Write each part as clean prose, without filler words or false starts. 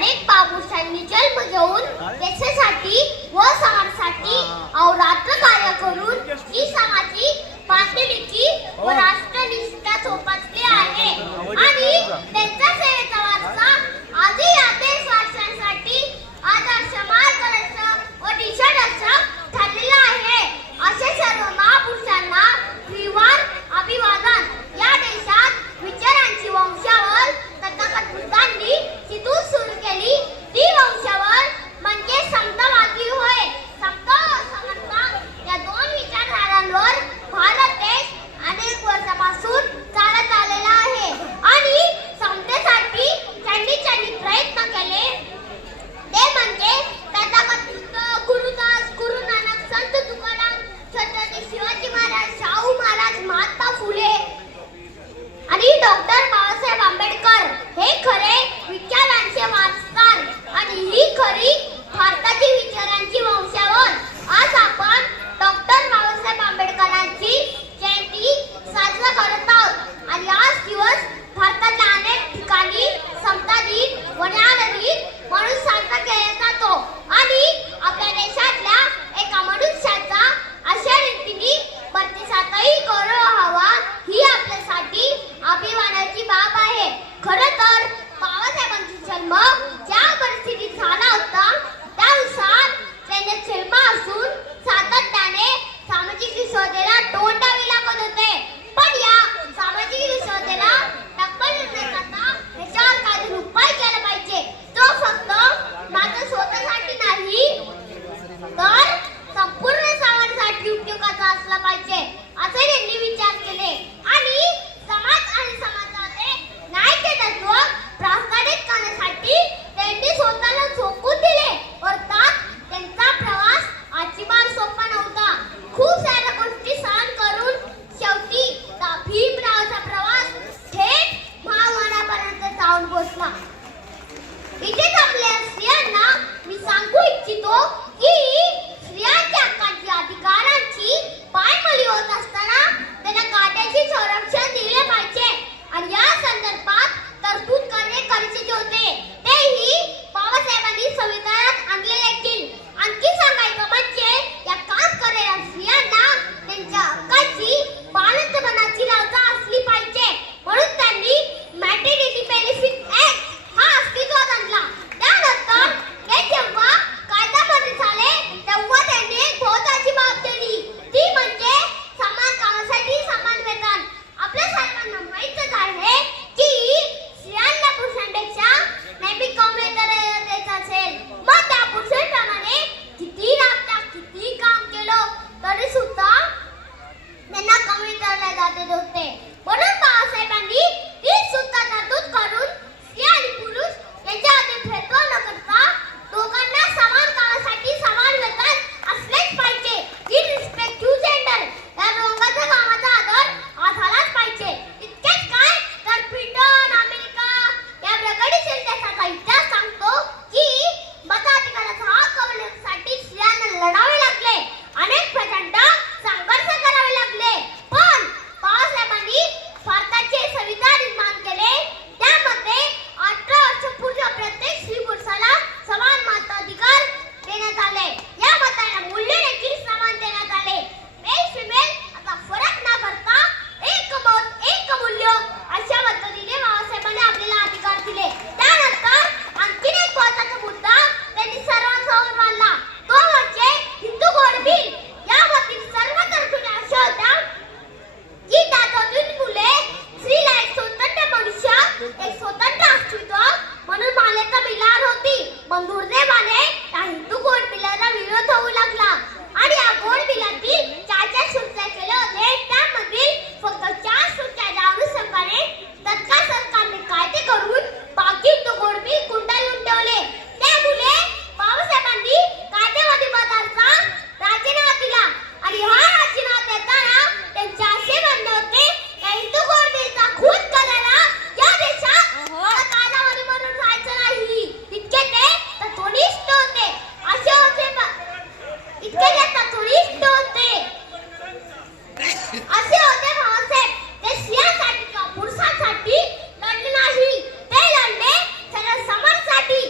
अनेक महापुरुषांनी जन्म घेऊन देशासाठी व समाजासाठी अहोरात्र कार्य करून ही सामाजिक बांधिलकी व राष्ट्रनिष्ठा जोपासली आहे आणि त्यांच्या सेवेचा वारसा आजही या देशवासियांसाठी आदर्श मार्गदर्शक व दिशादर्शक ठरलेला आहे. अशा सर्व महापुरुषांना श्रीवान अभिवादन. या देशात विचारांची वंशावळ तथागत बुद्धांनी जिथून सुरू केली ती वंशावळ म्हणजे समतावादी होय. समता व समता या दोन विचारधारांवर भारत देश अनेक वर्षापासून चालत आलेला आहे आणि समतेसाठी ज्यांनी प्रयत्न केले ते म्हणजे तथागत बुद्ध, गुरुदास, गुरु नानक, संत तुकाराम, छत्रपती शिवाजी महाराज, शाहू महाराज, महात्मा फुले आणि डॉक्टर बाबासाहेब आंबेडकर हे खरे विचारांचे वारसदार आणि ही खरी भारताची विचारांची वंशावळ. आज आपण डॉक्टर बाबासाहेब आंबेडकरांची जयंती साजरा करत आहोत आणि आज दिवस भारताच्या अनेक ठिकाणी समता दिन व न्याय दिन म्हणून साजरा केला जातो आणि आपल्या देशातल्या एका मनुष्याचा अशा रीतीने प्रतिसादही गौरव हवा ही आपल्यासाठी अभिमानाची बाब आहे. खरं तर बाबासाहेबांचा जन्म ज्या परिस्थितीत झाला होता त्यानुसार त्यांचे जन्म असून सातत्याने सामाजिक विषमतेला तोंड द्यावे लागत होते. पण या सामाजिक विषमतेला टक्कर न करता याच्यावर काही उपाय केला पाहिजे. तो फक्त मात्र स्वतःसाठी नाही तर संपूर्ण समाजासाठी उपयोगाचा असला पाहिजे असे त्यांनी विचार केले आणि समाज आणि समाजाचे न्यायाचे तत्व प्रस्थापित करण्यासाठी त्यांनी स्वतःला झोकून दिले. अर्थात त्यांचा प्रवास अजिबात सोपा नव्हता. खूप साऱ्या गोष्टी सहन करून शेवटी भीमरावचा प्रवास थेट महावनापर्यंत जाऊन पोहोचला. इथेच आपल्या स्त्रियांना मी सांगू इच्छितो की स्त्रियांच्या हक्कांची अधिकारांची पायमल्ली होत असताना त्यांना कायद्याचे संरक्षण दिले पाहिजे आणि या संदर्भात तरतूद करणे गरजेचे होते. तेही बाबासाहेबांनी संविधानात आणले देखील. आणखी सांगायचं म्हणजे या काम करणाऱ्या स्त्रियांना त्यांच्या हक्कांची बाळंतपणाची रजा असली पाहिजे म्हणून त्यांनी मॅटर्निटी बेनिफिट ऍक्ट हा अस्तित्वात आणला. त्यानंतर ते जेव्हा कायद्यामध्ये झाले तेव्हा त्यांनी एक महत्त्वाची बाब केली ती म्हणजे समान कामासाठी समान वेतन. आपल्या सर्वांना माहीतच आहे की स्त्रियांना पुरुषांपेक्षा नेहमी कमी वेतन द्यायचं असेल मग त्या पुरुषांप्रमाणे किती राबता किती काम केलं तरी सुद्धा त्यांना कमी वेतन जात होते. म्हणून बाबासाहेबांनी तीच सुद्धा तरतूद करून स्त्री आणि पुरुष यांच्यामध्ये भेदभाव न करता दोघांना समान कामासाठी समान वेतन असलेच पाहिजे. इररिस्पेक्टिव्ह जेंडर या दोघांच्या कामाचा आदर झालाच पाहिजे. इतकेच काय तर ब्रिटन, अमेरिका या प्रगतीशील देशाचा इतिहास सांगतो की मताधिकाराचा हक्क मिळवण्यासाठी स्त्रियांना लढावे लागले. अनेक प्रचंड संघर्ष करावे लागले. पण बाबासाहेबांनी भारताचे संविधान निर्माण केले. त्यामध्ये 18 वर्ष पूर्ण प्रत्येक स्त्री पुरुषाला समान मताधिकार देण्यात आले. या मताला मूल्य देखील समान देण्यात आले. मेल फिमेल आता फरक न करता एक मत एक मूल्य अशा पद्धतीने बाबासाहेबांनी आपल्याला अधिकार दिले. त्यानंतर आणखीन एक महत्त्वाचा मुद्दा त्यांनी सर्वांसमोर मांडला तो म्हणजे हिंदू कोड बिल. यामधील सर्व तरतुदी अशा होत्या की त्यातून मुले स्त्रीला एक स्वतंत्र मनुष्य एक स्वतंत्र अस्तित्व म्हणून मान्यता मिळणार होती. पण दुर्दैवाने त्या हिंदू कोड बिलाला विरोध होऊ लागला आणि या कोड बिलातील 4 सूचना केले होते. त्यामधील फक्त 4 सूचनांच्या अनुषंगाने तत्काळ सरकारने कायदे करून बाकी हिंदू कोड बिल गुंडाळून ठेवले. त्यामुळे बाबासाहेबांनी कायद्यामध्ये बदलाचा राजीनामा दिला आणि हा राजीनामा देताना त्यांचे असे म्हणणे होते की हिंदू कोड बिलचा खून करायला या देशात कायद्यामध्ये म्हणून राहायचं नाही. इतके ते तत्वनिष्ठ होते. असे होते इतके ते तत्वनिष्ठ होते. असे होते बाबासाहेब. ते स्त्रियांसाठी किंवा पुरुषांसाठी लढले नाही. ते लढले सगळ्या समाजासाठी.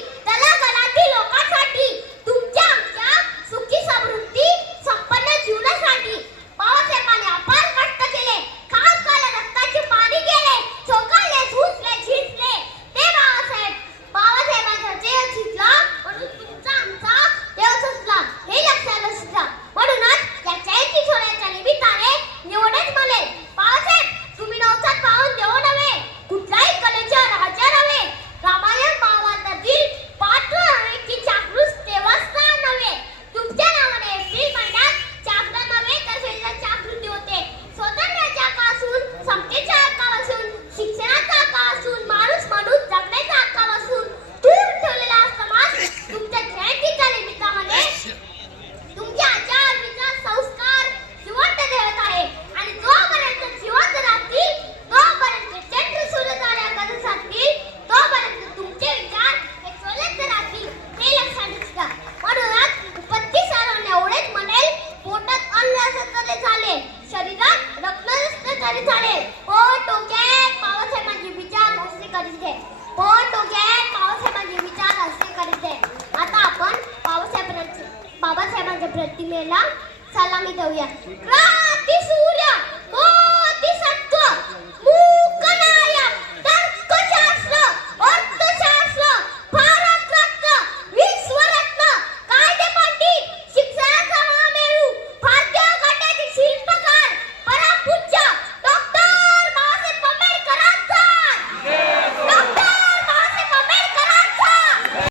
महाराजांच्या प्रतिमेला सलामी देऊया. क्रांती सूर्य